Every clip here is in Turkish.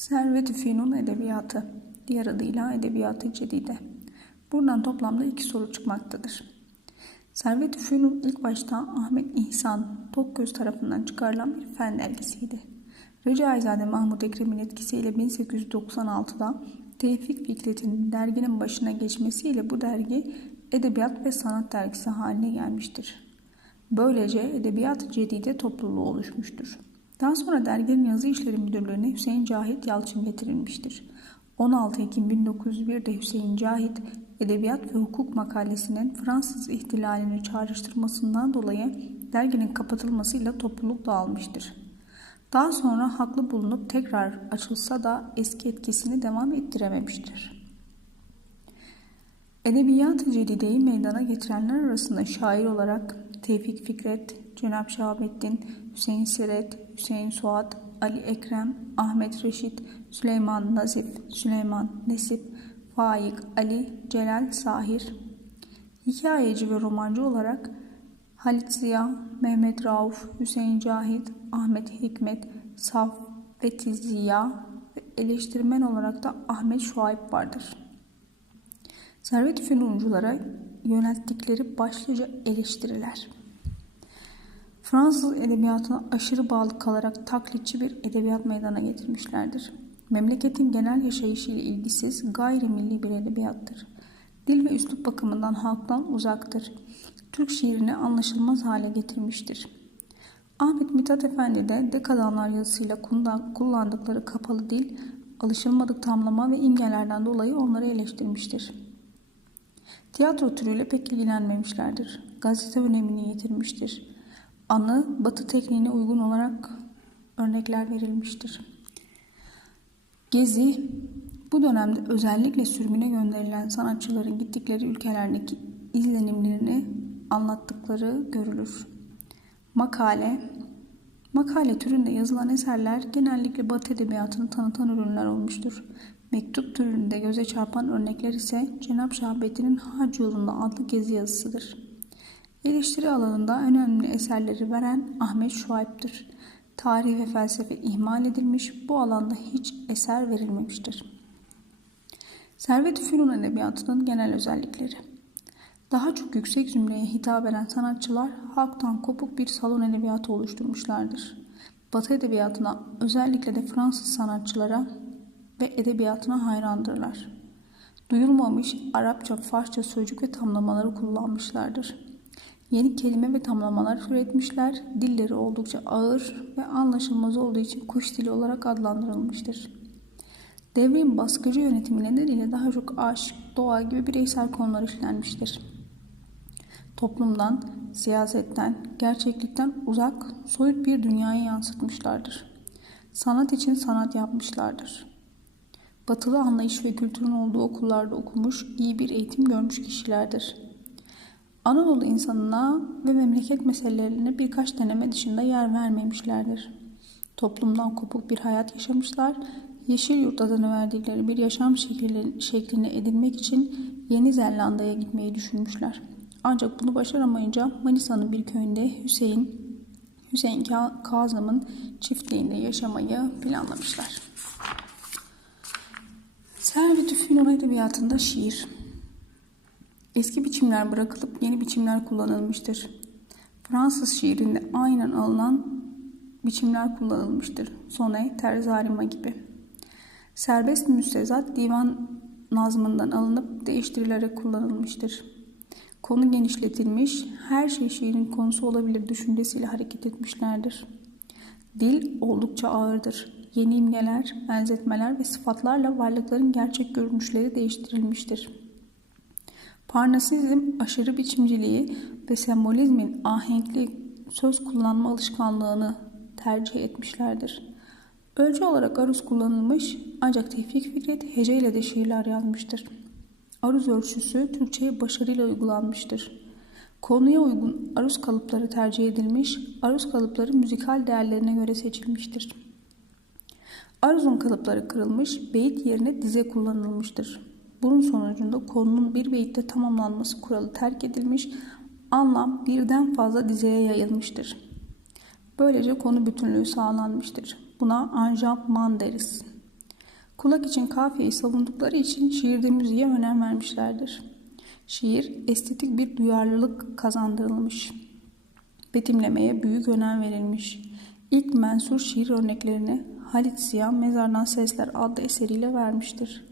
Servet-i Fünun Edebiyatı, diğer adıyla Edebiyatı Cedide. Buradan toplamda iki soru çıkmaktadır. Servet-i Fünun ilk başta Ahmet İhsan Tokgöz tarafından çıkarılan bir fen dergisiydi. Recaizade Mahmud Ekrem'in etkisiyle 1896'da Tevfik Fikret'in derginin başına geçmesiyle bu dergi Edebiyat ve Sanat Dergisi haline gelmiştir. Böylece Edebiyat Cedide topluluğu oluşmuştur. Daha sonra derginin yazı işleri müdürlüğüne Hüseyin Cahit Yalçın getirilmiştir. 16 Ekim 1901'de Hüseyin Cahit, Edebiyat ve Hukuk makalesinin Fransız ihtilalini çağrıştırmasından dolayı derginin kapatılmasıyla topluluk dağılmıştır. Daha sonra haklı bulunup tekrar açılsa da eski etkisini devam ettirememiştir. Edebiyat-ı Cedide'yi meydana getirenler arasında şair olarak Tevfik Fikret, Cenab Şahabettin, Hüseyin Seret, Hüseyin Suat, Ali Ekrem, Ahmet Reşit, Süleyman Nazif, Süleyman Nesip, Faik Ali, Celal Sahir, hikayeci ve romancı olarak Halit Ziya, Mehmet Rauf, Hüseyin Cahit, Ahmet Hikmet, Saffeti Ziya ve eleştirmen olarak da Ahmet Şuayb vardır. Servet Fünunculara yönelttikleri başlıca eleştiriler. Fransız edebiyatına aşırı bağlı kalarak taklitçi bir edebiyat meydana getirmişlerdir. Memleketin genel yaşayışıyla ilgisiz gayrimilli bir edebiyattır. Dil ve üslup bakımından halktan uzaktır. Türk şiirini anlaşılmaz hale getirmiştir. Ahmet Mithat Efendi de dekadanlar yazısıyla kullandıkları kapalı dil, alışılmadık tamlama ve imgelerden dolayı onları eleştirmiştir. Tiyatro türüyle pek ilgilenmemişlerdir. Gazete önemini yitirmiştir. Anı, batı tekniğine uygun olarak örnekler verilmiştir. Gezi, bu dönemde özellikle sürgüne gönderilen sanatçıların gittikleri ülkelerdeki izlenimlerini anlattıkları görülür. Makale, makale türünde yazılan eserler genellikle Batı edebiyatını tanıtan ürünler olmuştur. Mektup türünde göze çarpan örnekler ise Cenab-ı Şahbettin'in Hac Yolunda adlı gezi yazısıdır. Eleştiri alanında önemli eserleri veren Ahmet Şuayb'dır. Tarih ve felsefe ihmal edilmiş, bu alanda hiç eser verilmemiştir. Servet-i Fünun Edebiyatı'nın genel özellikleri Daha çok yüksek zümreye hitap eden sanatçılar halktan kopuk bir salon edebiyatı oluşturmuşlardır. Batı edebiyatına özellikle de Fransız sanatçılara ve edebiyatına hayrandırlar. Duyulmamış Arapça, Farsça sözcük ve tamlamaları kullanmışlardır. Yeni kelime ve tamlamalar üretmişler. Dilleri oldukça ağır ve anlaşılmaz olduğu için kuş dili olarak adlandırılmıştır. Devrin baskıcı yönetimi nedeniyle daha çok aşk, doğa gibi bireysel konular işlenmiştir. Toplumdan, siyasetten, gerçeklikten uzak, soyut bir dünyayı yansıtmışlardır. Sanat için sanat yapmışlardır. Batılı anlayış ve kültürün olduğu okullarda okumuş, iyi bir eğitim görmüş kişilerdir. Anadolu insanına ve memleket meselelerine birkaç deneme dışında yer vermemişlerdir. Toplumdan kopuk bir hayat yaşamışlar, Yeşil Yurt adını verdikleri bir yaşam şekline edinmek için Yeni Zelanda'ya gitmeyi düşünmüşler. Ancak bunu başaramayınca Manisa'nın bir köyünde Hüseyin Hüseyin Kazım'ın çiftliğinde yaşamayı planlamışlar. Servet-i Fünun Edebiyatı'nda şiir. Eski biçimler bırakılıp yeni biçimler kullanılmıştır. Fransız şiirinde aynen alınan biçimler kullanılmıştır. Sone, terzarima gibi. Serbest müstezat divan nazmından alınıp değiştirilerek kullanılmıştır. Konu genişletilmiş, her şey şiirin konusu olabilir düşüncesiyle hareket etmişlerdir. Dil oldukça ağırdır. Yeni imgeler, benzetmeler ve sıfatlarla varlıkların gerçek görünüşleri değiştirilmiştir. Parnasizm aşırı biçimciliği ve sembolizmin ahenkli söz kullanma alışkanlığını tercih etmişlerdir. Ölçü olarak aruz kullanılmış ancak Tevfik Fikret heceyle de şiirler yazmıştır. Aruz ölçüsü Türkçe'ye başarıyla uygulanmıştır. Konuya uygun aruz kalıpları tercih edilmiş, aruz kalıpları müzikal değerlerine göre seçilmiştir. Aruzun kalıpları kırılmış, beyit yerine dize kullanılmıştır. Bunun sonucunda konunun bir beyitte tamamlanması kuralı terk edilmiş, anlam birden fazla dizeye yayılmıştır. Böylece konu bütünlüğü sağlanmıştır. Buna anjapman deriz. Kulak için kafiyeyi savundukları için şiirde müziğe önem vermişlerdir. Şiir estetik bir duyarlılık kazandırılmış. Betimlemeye büyük önem verilmiş. İlk mensur şiir örneklerini Halit Ziya Mezardan Sesler adlı eseriyle vermiştir.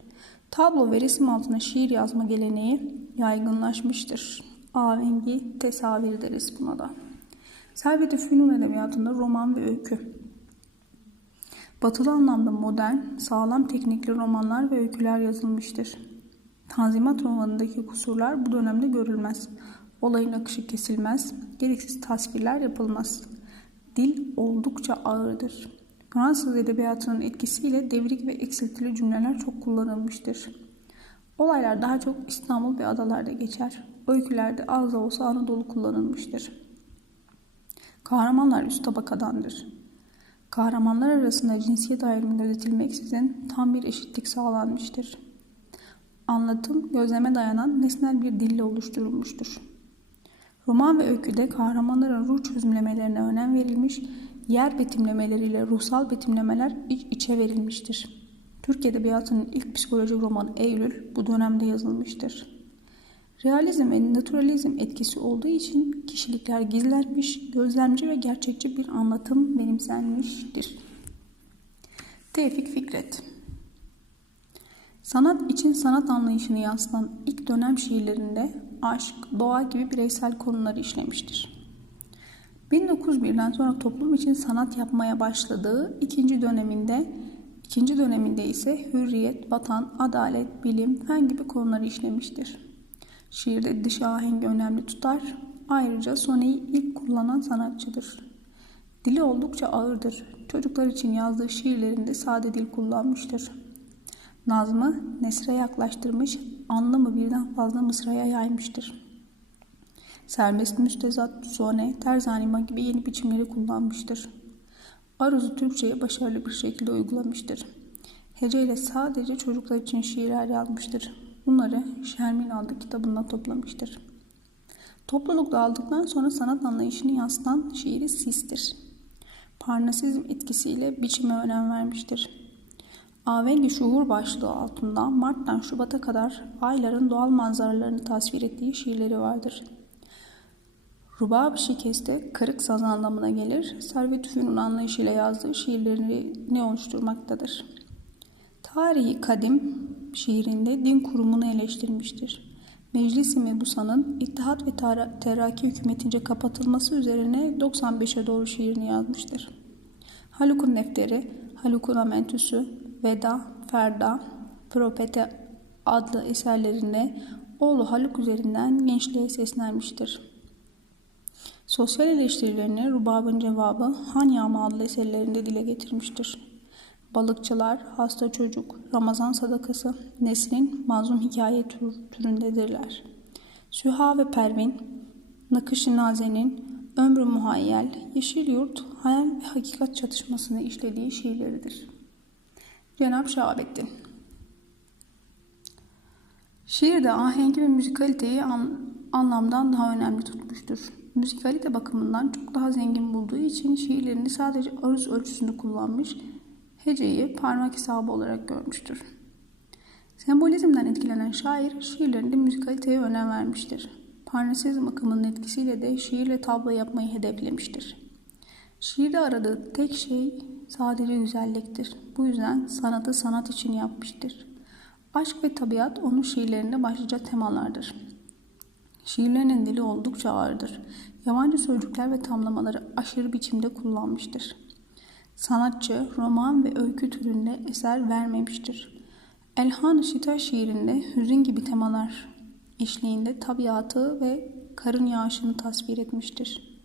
Tablo ve resim altına şiir yazma geleneği yaygınlaşmıştır. Avengi tesavir deriz buna da. Servet-i Fünun Edebiyatı'nda roman ve öykü. Batılı anlamda modern, sağlam teknikli romanlar ve öyküler yazılmıştır. Tanzimat romanındaki kusurlar bu dönemde görülmez. Olayın akışı kesilmez, gereksiz tasvirler yapılmaz. Dil oldukça ağırdır. Fransız edebiyatının etkisiyle devrik ve eksiltili cümleler çok kullanılmıştır. Olaylar daha çok İstanbul ve adalarda geçer. Öykülerde az da olsa Anadolu kullanılmıştır. Kahramanlar üst tabakadandır. Kahramanlar arasında cinsiyet ayrımı gözetilmeksizin tam bir eşitlik sağlanmıştır. Anlatım gözleme dayanan nesnel bir dille oluşturulmuştur. Roman ve öyküde kahramanların ruh çözümlemelerine önem verilmiş, yer betimlemeleriyle ruhsal betimlemeler iç içe verilmiştir. Türk Edebiyatı'nın ilk psikolojik romanı Eylül bu dönemde yazılmıştır. Realizm ve naturalizm etkisi olduğu için kişilikler gizlenmiş, gözlemci ve gerçekçi bir anlatım benimsenmiştir. Tevfik Fikret Sanat için sanat anlayışını yansıtan ilk dönem şiirlerinde aşk, doğa gibi bireysel konuları işlemiştir. 1901'den sonra toplum için sanat yapmaya başladığı ikinci döneminde, ikinci döneminde ise hürriyet, vatan, adalet, bilim, fen gibi konuları işlemiştir. Şiirde dış ahengi önemli tutar. Ayrıca soneyi ilk kullanan sanatçıdır. Dili oldukça ağırdır. Çocuklar için yazdığı şiirlerinde sade dil kullanmıştır. Nazmı nesre yaklaştırmış, anlamı birden fazla mısraya yaymıştır. Serbest müstezat, sone, terzanima gibi yeni biçimleri kullanmıştır. Aruz'u Türkçe'ye başarılı bir şekilde uygulamıştır. Hece ile sadece çocuklar için şiirler yazmıştır. Bunları Şermin adlı kitabında toplamıştır. Topluluk dağıldıktan sonra sanat anlayışını yansıtan şiiri Sis'tir. Parnasizm etkisiyle biçime önem vermiştir. Avengi şuhur başlığı altında Mart'tan Şubat'a kadar ayların doğal manzaralarını tasvir ettiği şiirleri vardır. Rubab şikeste kırık saz anlamına gelir. Servet Fünun anlayışıyla yazdığı şiirlerini oluşturmaktadır. Tarihi Kadim şiirinde din kurumunu eleştirmiştir. Meclis-i Medusa'nın İttihat ve Teraki hükümetince kapatılması üzerine 95'e doğru şiirini yazmıştır. Haluk'un Nefteri, Haluk'un Amentüsü, Veda, Ferda, Propete adlı eserlerinde oğlu Haluk üzerinden gençliğe seslenmiştir. Sosyal eleştirilerini Rubab'ın cevabı Han Yağma adlı eserlerinde dile getirmiştir. Balıkçılar, hasta çocuk, Ramazan sadakası, Nesrin, mazlum hikaye tür, türündedirler. Süha ve Pervin, Nakış-ı Naze'nin Ömrü Muhayyel, Yeşil Yurt, hayal ve hakikat çatışmasını işlediği şiirleridir. Cenab Şahabettin Şiirde ahengi ve müzikaliteyi an, anlamdan daha önemli tutmuştur. Müzikalite bakımından çok daha zengin bulduğu için şiirlerini sadece aruz ölçüsünde kullanmış heceyi parmak hesabı olarak görmüştür. Sembolizmden etkilenen şair şiirlerinde müzikaliteye önem vermiştir. Parnasizm akımının etkisiyle de şiirle tablo yapmayı hedeflemiştir. Şiirde aradığı tek şey sadece güzelliktir. Bu yüzden sanatı sanat için yapmıştır. Aşk ve tabiat onun şiirlerinde başlıca temalardır. Şiirlerinin dili oldukça ağırdır. Yabancı sözcükler ve tamlamaları aşırı biçimde kullanmıştır. Sanatçı roman ve öykü türünde eser vermemiştir. Elhan-ı Şita şiirinde hüzün gibi temalar eşliğinde tabiatı ve karın yağışını tasvir etmiştir.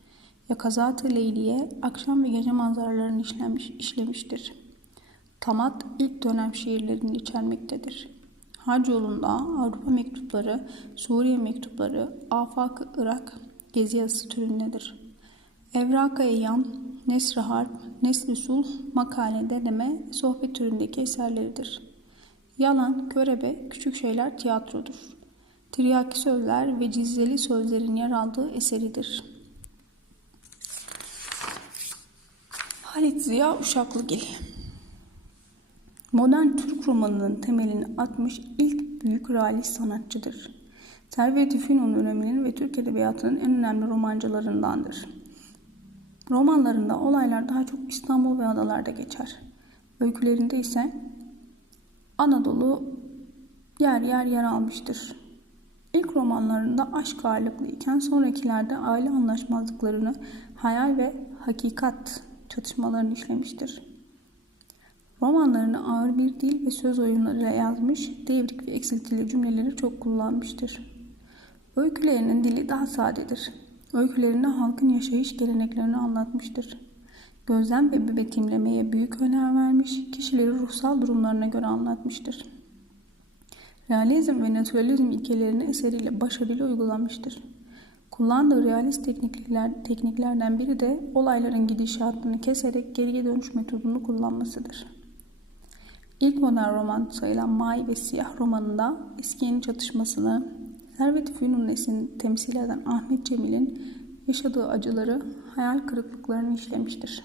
Yakazat-ı Leyliye akşam ve gece manzaralarını işlemiş, işlemiştir. Tamat ilk dönem şiirlerini içermektedir. Hac yolunda Avrupa mektupları, Suriye mektupları, Afak-ı Irak gezi yazısı türündedir. Evrak-ı Eyyam, Nesr-i Harp, Nesr-i Sulh, makale, deneme, sohbet türündeki eserleridir. Yalan, körebe, küçük şeyler tiyatrodur. Tiryaki sözler ve cizeli sözlerin yer aldığı eseridir. Halit Ziya Uşaklıgil Modern Türk romanının temelini atmış ilk büyük realist sanatçıdır. Servet-i Fünun döneminin ve Türk Edebiyatı'nın en önemli romancılarındandır. Romanlarında olaylar daha çok İstanbul ve adalarda geçer. Öykülerinde ise Anadolu yer yer yer almıştır. İlk romanlarında aşk ağırlıklı iken sonrakilerde aile anlaşmazlıklarını, hayal ve hakikat çatışmalarını işlemiştir. Romanlarını ağır bir dil ve söz oyunlarıyla yazmış, devrik ve eksiltili cümleleri çok kullanmıştır. Öykülerinin dili daha sadedir. Öykülerinde halkın yaşayış geleneklerini anlatmıştır. Gözlem ve betimlemeye büyük önem vermiş, kişileri ruhsal durumlarına göre anlatmıştır. Realizm ve naturalizm ilkelerini eseriyle başarıyla uygulamıştır. Kullandığı realist teknikler, tekniklerden biri de olayların gidişatını keserek geriye dönüş metodunu kullanmasıdır. İlk modern roman sayılan May ve Siyah romanında eski yeni çatışmasını, Servet-i Fünun neslini temsil eden Ahmet Cemil'in yaşadığı acıları, hayal kırıklıklarını işlemiştir.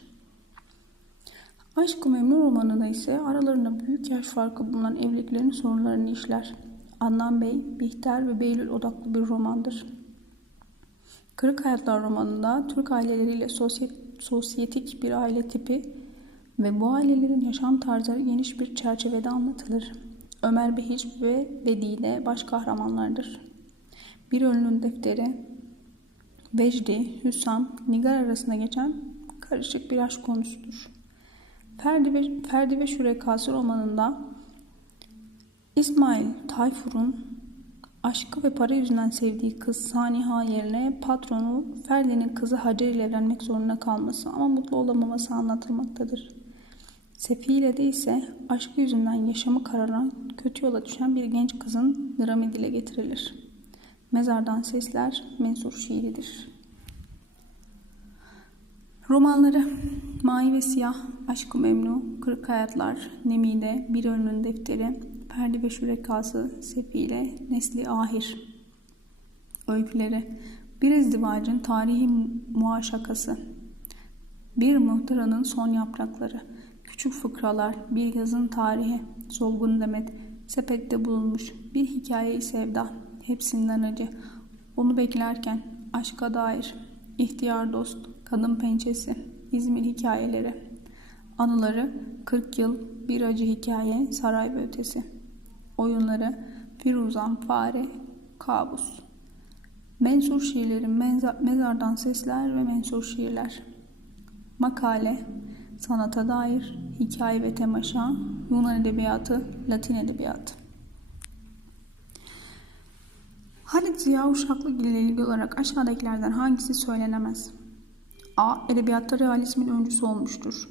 Aşk-ı Memnu romanında ise aralarında büyük yaş farkı bulunan evliliklerin sorunlarını işler. Adnan Bey, Bihter ve Beylül odaklı bir romandır. Kırık Hayatlar romanında Türk aileleriyle sosyetik bir aile tipi ve bu ailelerin yaşam tarzları geniş bir çerçevede anlatılır. Ömer Behiç ve Bedide baş kahramanlardır. Bir Ölünün Defteri, Vecdi, Hüsam, Nigar arasında geçen karışık bir aşk konusudur. Ferdi ve, Ferdi ve Şürekası romanında İsmail Tayfur'un aşkı ve para yüzünden sevdiği kız Saniha yerine patronu Ferdi'nin kızı Hacer ile evlenmek zorunda kalması ama mutlu olamaması anlatılmaktadır. Sefile de ise aşkı yüzünden yaşamı kararan, kötü yola düşen bir genç kızın dramı dile getirilir. Mezardan Sesler mensur şiiridir. Romanları Mavi ve Siyah, Aşk-ı Memnu, Kırık Hayatlar, Nemide, Bir Ölünün Defteri, Ferdi ve Şürekası, Sefile, Nesli Ahir. Öyküleri Bir izdivacın tarihi muaşakası, Bir muhtıranın son yaprakları, Küçük fıkralar, bir yazın tarihi, solgun demet, sepette bulunmuş, bir hikaye sevda, hepsinden acı. Onu beklerken, aşka dair, ihtiyar dost, kadın pençesi, İzmir hikayeleri, anıları, 40 yıl, bir acı hikaye, saray ve ötesi, oyunları, Firuzan, fare, kabus. Mensur şiirlerin mezardan sesler ve mensur şiirler. Makale, sanata dair hikaye ve temaşa, Yunan edebiyatı, Latin edebiyatı. Halit Ziya Uşaklı ile ilgili olarak aşağıdakilerden hangisi söylenemez? A. Edebiyatta realizmin öncüsü olmuştur.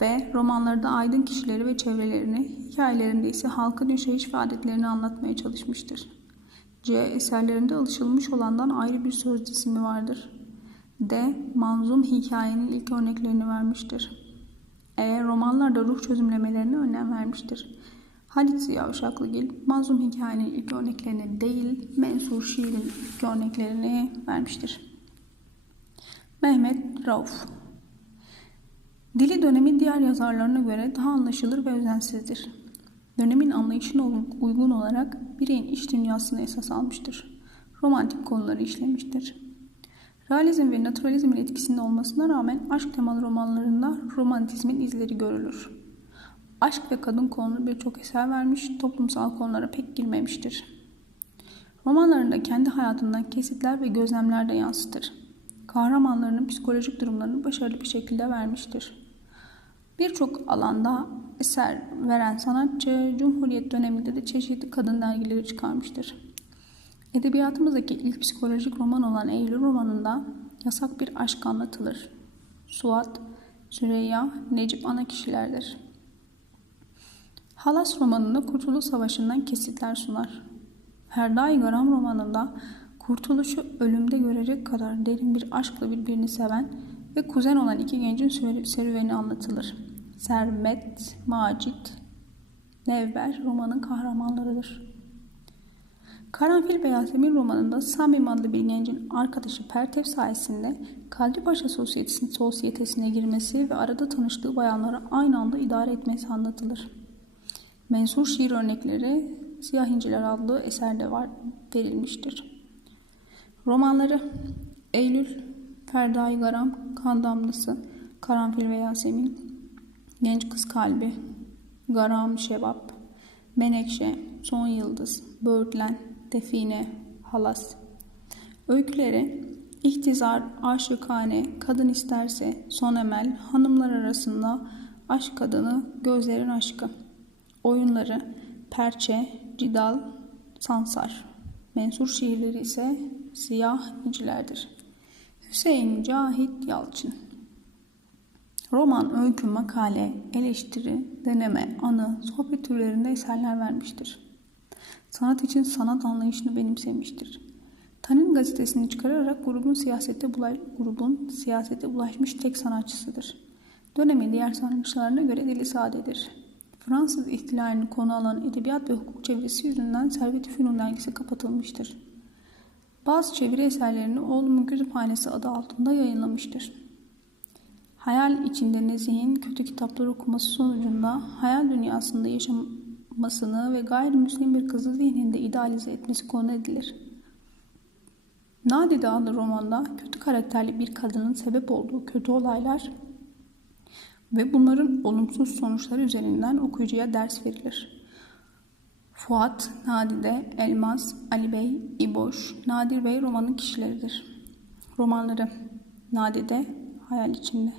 B. Romanlarda aydın kişileri ve çevrelerini, hikayelerinde ise halkın yaşayış ve adetlerini anlatmaya çalışmıştır. C. Eserlerinde alışılmış olandan ayrı bir söz dizimi vardır. D. Manzum hikayenin ilk örneklerini vermiştir. E. Romanlarda ruh çözümlemelerine önem vermiştir. Halit Ziya Uşaklıgil, Mazlum hikayenin ilk örneklerini değil, mensur şiirin ilk örneklerini vermiştir. Mehmet Rauf Dili dönemin diğer yazarlarına göre daha anlaşılır ve özensizdir. Dönemin anlayışına uygun olarak bireyin iç dünyasını esas almıştır. Romantik konuları işlemiştir. Realizm ve naturalizmin etkisinde olmasına rağmen aşk temalı romanlarında romantizmin izleri görülür. Aşk ve kadın konulu birçok eser vermiş, toplumsal konulara pek girmemiştir. Romanlarında kendi hayatından kesitler ve gözlemler de yansıtır. Kahramanlarının psikolojik durumlarını başarılı bir şekilde vermiştir. Birçok alanda eser veren sanatçı, Cumhuriyet döneminde de çeşitli kadın dergileri çıkarmıştır. Edebiyatımızdaki ilk psikolojik roman olan Eylül romanında yasak bir aşk anlatılır. Suat, Süreyya, Necip ana kişilerdir. Halas romanında Kurtuluş Savaşı'ndan kesitler sunar. Herdai Garam romanında kurtuluşu ölümde görecek kadar derin bir aşkla birbirini seven ve kuzen olan iki gencin serüveni anlatılır. Sermet, Macit, Nevber romanın kahramanlarıdır. Karanfil ve Yasemin romanında Samim adlı bir gencin arkadaşı Pertev sayesinde Kadripaşa sosyetesine girmesi ve arada tanıştığı bayanları aynı anda idare etmesi anlatılır. Mensur şiir örnekleri Siyah İnciler adlı eserde var verilmiştir. Romanları Eylül, Ferdai Garam, Kan Damlası, Karanfil ve Yasemin, Genç Kız Kalbi, Garam Şebap, Menekşe, Son Yıldız, Böğürtlen, Define, Halas. Öyküleri İhtizar, Aşıkane, Kadın isterse, Son Emel, Hanımlar arasında Aşk Kadını, Gözlerin Aşkı. Oyunları Perçe, Cidal, Sansar. Mensur şiirleri ise Siyah İncilerdir. Hüseyin Cahit Yalçın Roman, öykü, makale, eleştiri, deneme, anı, sohbet türlerinde eserler vermiştir. Sanat için sanat anlayışını benimsemiştir. Tanin gazetesini çıkararak grubun siyasete, bulaş, grubun siyasete bulaşmış tek sanatçısıdır. Dönemin diğer sanatçılarına göre dili sadedir. Fransız ihtilalini konu alan edebiyat ve hukuk çevirisi yüzünden Servet-i Fünun dergisi kapatılmıştır. Bazı çeviri eserlerini Oğlumun Kütüphanesi adı altında yayınlamıştır. Hayal içinde Nezih'in kötü kitaplar okuması sonucunda hayal dünyasında yaşamasını ve gayrimüslim bir kızı zihninde idealize etmesi konu edilir. Nadide adlı romanda kötü karakterli bir kadının sebep olduğu kötü olaylar ve bunların olumsuz sonuçları üzerinden okuyucuya ders verilir. Fuat, Nadide, Elmas, Ali Bey, İboş, Nadir Bey romanın kişileridir. Romanları Nadide, Hayal içinde.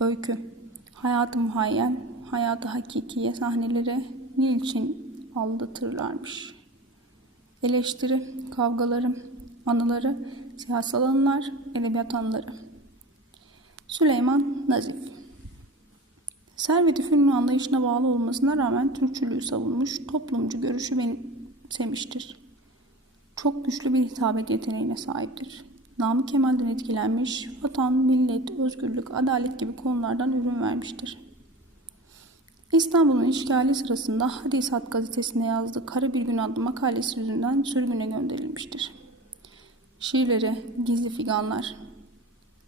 Öykü, Hayatı muhayyel, hayatı hakikiye sahneleri Nil için aldatırlarmış. Eleştiri, kavgaları, anıları, siyasal anılar, edebiyat anıları. Süleyman Nazif Servet-i Fünun anlayışına bağlı olmasına rağmen Türkçülüğü savunmuş, toplumcu görüşü benimsemiştir. Çok güçlü bir hitabet yeteneğine sahiptir. Namık Kemal'den etkilenmiş, vatan, millet, özgürlük, adalet gibi konulardan ürün vermiştir. İstanbul'un işgali sırasında Hadisat gazetesine yazdığı Kara Bir Gün adlı makalesi yüzünden sürgüne gönderilmiştir. Şiirleri Gizli Figanlar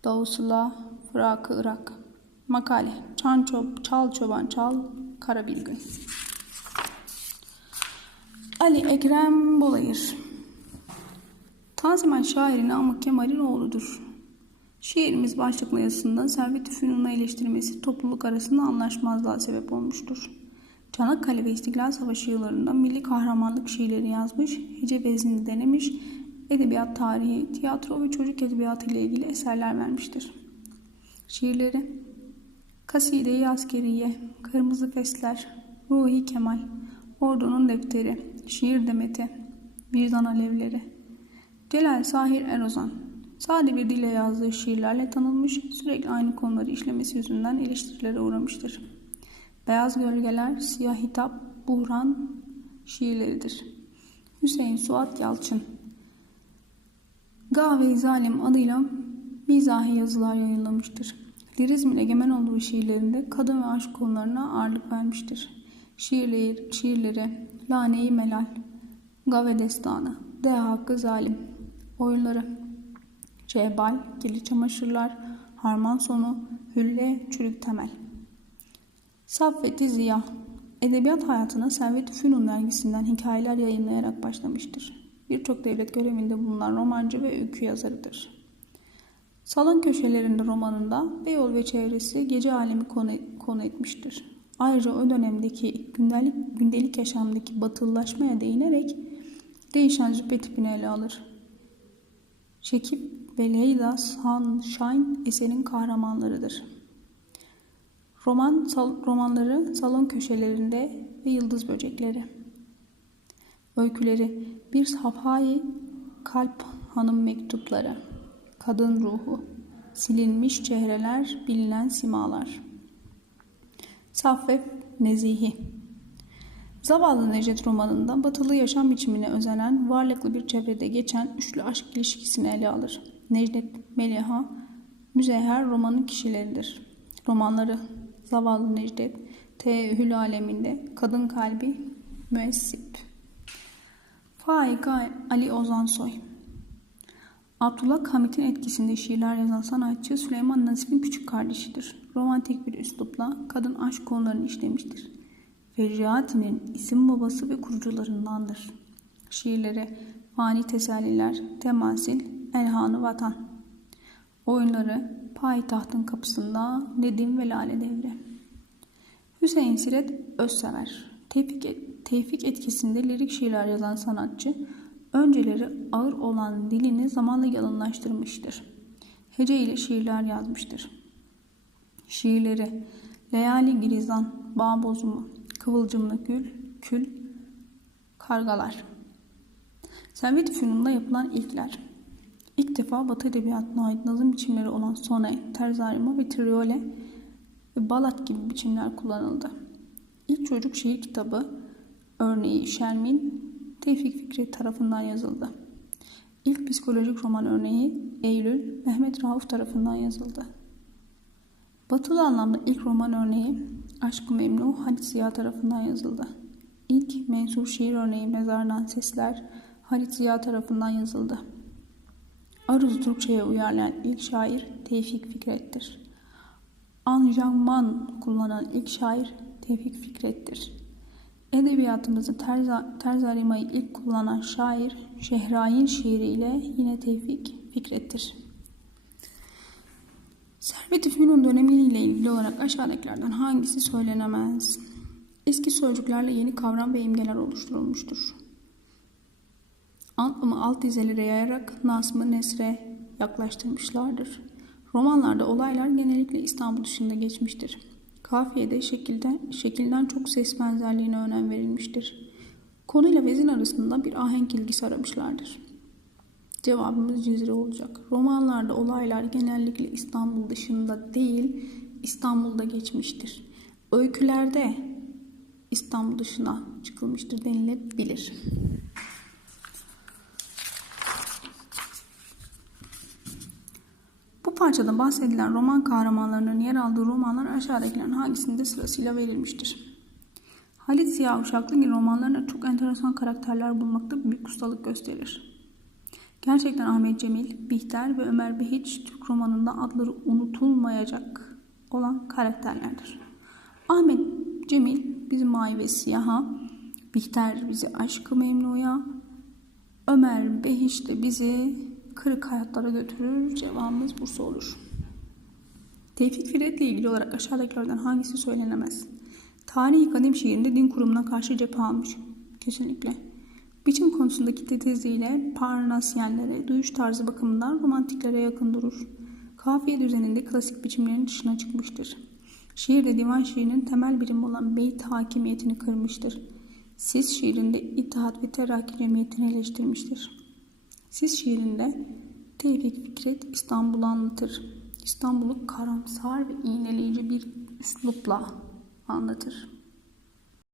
Davusula Fırakı Irak Makale Çan çop, Çal Çoban Çal Kara Bir Gün Ali Ekrem Bolayır Tanzimat şairi Namık Kemal'in oğludur. Şiirimiz başlıklı yazısında Servet-i Fünun'u eleştirmesi topluluk arasında anlaşmazlığa sebep olmuştur. Çanakkale ve İstiklal Savaşı yıllarında milli kahramanlık şiirleri yazmış, hece veznini denemiş, edebiyat tarihi, tiyatro ve çocuk edebiyatı ile ilgili eserler vermiştir. Şiirleri Kaside-i Askeriye, Kırmızı Fesler, Ruhi Kemal, Ordunun Defteri, Şiir Demeti, Vicdan Alevleri, Celal Sahir Erozan, sade bir dille yazdığı şiirlerle tanınmış, sürekli aynı konuları işlemesi yüzünden eleştirilere uğramıştır. Beyaz Gölgeler, Siyah Hitap, Buhran şiirleridir. Hüseyin Suat Yalçın Gave Zalim adıyla mizahi yazılar yayınlamıştır. Lirizmin egemen olduğu şiirlerinde kadın ve aşk konularına ağırlık vermiştir. Şiirleri, şiirleri Lane-i Melal, Gave Destanı, D Hakkı Zalim, oyunları Cebal, Kirli Çamaşırlar, Harman Sonu, Hülle, Çürük Temel. Saffeti Ziya, edebiyat hayatına Servet Fünun dergisinden hikayeler yayınlayarak başlamıştır. Birçok devlet görevinde bulunan romancı ve öykü yazarıdır. Salon köşelerinde romanında Beyoğlu ve çevresi gece alemi konu, konu etmiştir. Ayrıca o dönemdeki gündelik, gündelik yaşamdaki batılılaşmaya değinerek değişen züppe tipini ele alır. Şekip ve Leyla Sunshine eserin kahramanlarıdır. Roman sal, romanları salon köşelerinde ve yıldız böcekleri. Öyküleri bir safhayı kalp hanım mektupları. Kadın ruhu. Silinmiş çehreler, bilinen simalar. Saffet Nezihi Zavallı Necdet romanında batılı yaşam biçimine özenen, varlıklı bir çevrede geçen üçlü aşk ilişkisini ele alır. Necdet, Meliha, Müzehher romanın kişileridir. Romanları Zavallı Necdet, Teehül aleminde, Kadın kalbi, Müessip. Faik Ali Ozansoy Abdullah Hamit'in etkisinde şiirler yazan sanatçı Süleyman Nasip'in küçük kardeşidir. Romantik bir üslupla kadın aşk konularını işlemiştir. ve Riati'nin isim babası ve kurucularındandır. Şiirleri Fani Teselliler, Temasil, Elhanı Vatan. Oyunları Payitahtın Kapısında Nedim ve Lale Devri. Hüseyin Siret Özsever. Tevfik, tevfik etkisinde lirik şiirler yazan sanatçı, önceleri ağır olan dilini zamanla yalınlaştırmıştır. Hece ile şiirler yazmıştır. Şiirleri Leyali Girizan, Bağ Bozumu, Kıvılcımlı Gül, Kül, Kargalar. Servet-i Fünun'da yapılan ilkler. İlk defa Batı Edebiyatı'na ait nazım biçimleri olan sone, terzarima ve triole ve balat gibi biçimler kullanıldı. İlk çocuk şiir kitabı örneği Şermin Tevfik Fikri tarafından yazıldı. İlk psikolojik roman örneği Eylül Mehmet Rauf tarafından yazıldı. Batılı anlamda ilk roman örneği Aşk-ı Memnu Halit Ziya tarafından yazıldı. İlk mensur şiir örneği Mezardan Sesler Halit Ziya tarafından yazıldı. Aruz Türkçe'ye uyarlayan ilk şair Tevfik Fikret'tir. Anjanman kullanan ilk şair Tevfik Fikret'tir. Edebiyatımızda terza, terzarimayı ilk kullanan şair Şehrayin şiiriyle yine Tevfik Fikret'tir. Servet-i Fünun dönemiyle ilgili olarak aşağıdakilerden hangisi söylenemez? Eski sözcüklerle yeni kavram ve imgeler oluşturulmuştur. Anlamı alt dizelere yayarak Nazm'ı Nesre yaklaştırmışlardır. Romanlarda olaylar genellikle İstanbul dışında geçmiştir. Kafiyede şekilden, şekilden çok ses benzerliğine önem verilmiştir. Konuyla vezin arasında bir ahenk ilgisi aramışlardır. Cevabımız Cizre olacak. Romanlarda olaylar genellikle İstanbul dışında değil, İstanbul'da geçmiştir. Öykülerde İstanbul dışına çıkılmıştır denilebilir. Bu parçada bahsedilen roman kahramanlarının yer aldığı romanlar aşağıdakilerin hangisinde sırasıyla verilmiştir? Halit Ziya Uşaklıgil romanlarında çok enteresan karakterler bulmakta büyük ustalık gösterir. Gerçekten Ahmet Cemil, Bihter ve Ömer Behiç Türk romanında adları unutulmayacak olan karakterlerdir. Ahmet Cemil bizi Mavi ve Siyah'a, Bihter bizi Aşkı Memnu'ya, Ömer Behiç de bizi kırık hayatlara götürür. Cevabımız Bursa olur. Tevfik Fikret'le ilgili olarak aşağıdakilerden hangisi söylenemez? Tarihi kadim şiirinde din kurumuna karşı cephe almış. Kesinlikle. Biçim konusundaki titeziyle Parnasyenlere, duyuş tarzı bakımından romantiklere yakın durur. Kafiye düzeninde klasik biçimlerin dışına çıkmıştır. Şiirde divan şiirinin temel birimi olan beyt hakimiyetini kırmıştır. Siz şiirinde İttihat ve Terakki cemiyetini eleştirmiştir. Siz şiirinde Tevfik Fikret İstanbul'u anlatır. İstanbul'u karamsar ve iğneleyici bir üslupla anlatır.